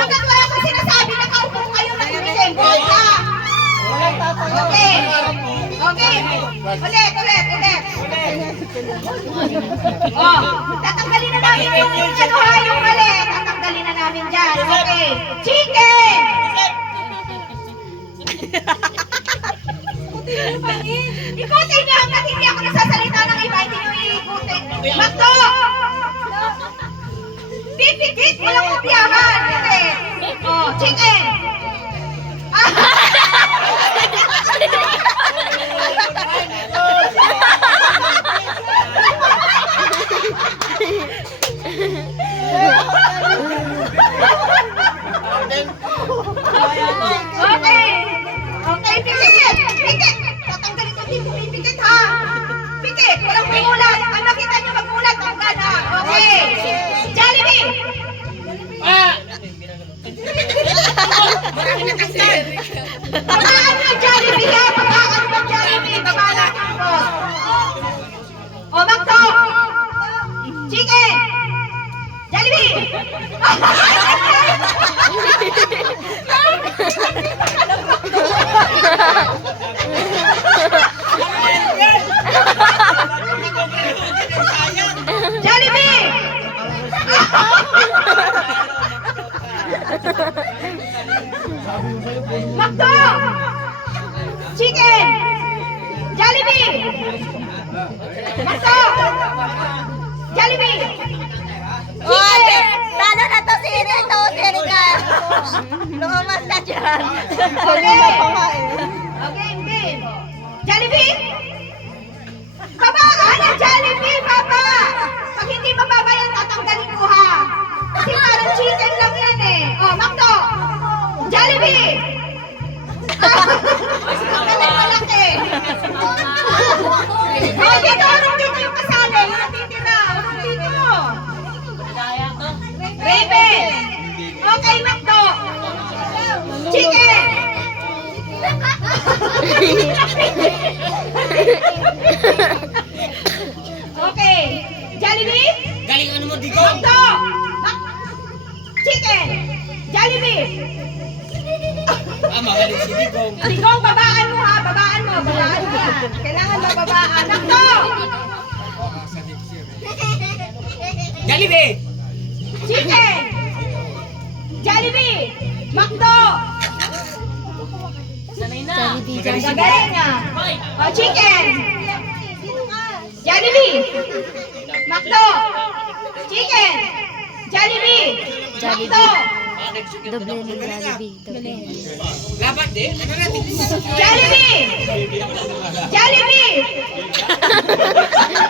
Hanggang wala ko sinasabi, nakaupo kayo na tumitin. Bola! Okay. Okay. Ulit, ulit, ulit. Oh, tatanggalin na namin yung ano ha, yung mali. Tatanggalin na namin dyan. Okay. Chicken! Ikutin niyo hanggat hindi ako nagsasalita ng iba, hindi niyo iikutin. Makto! propia Babaan mo Jollibee ha. Babaan mo Jollibee. Babaan mo. O, Magto. Chicken. Jollibee. Jollibee. Magto. Chicken. Jollibee. Magto. Jollibee. Okay, talo na to si Rito, si Erika. Lumabas ka dyan. Okay. Okay, Ang malaki. Oh, dito, anong dito yung kasali? Yung natitira. Anong dito? Raven. Okay, Makto. Chicken. Okay. Jollibee? Galing ano mo dito? Chicken! Jollibee! Ah, magaling si Digong. Tigong, babaan mo ha, babaan mo, babaan mo. Kailangan mababaan. Makto! Jollibee! Chicken! Jollibee! Makto! Jollibee, Gagaling nga. O, chicken! Jollibee! Makto! Chicken! Jollibee! Makto! Doble ni Jollibee. Doble. Labat din? Ano natin? Jollibee! Jollibee!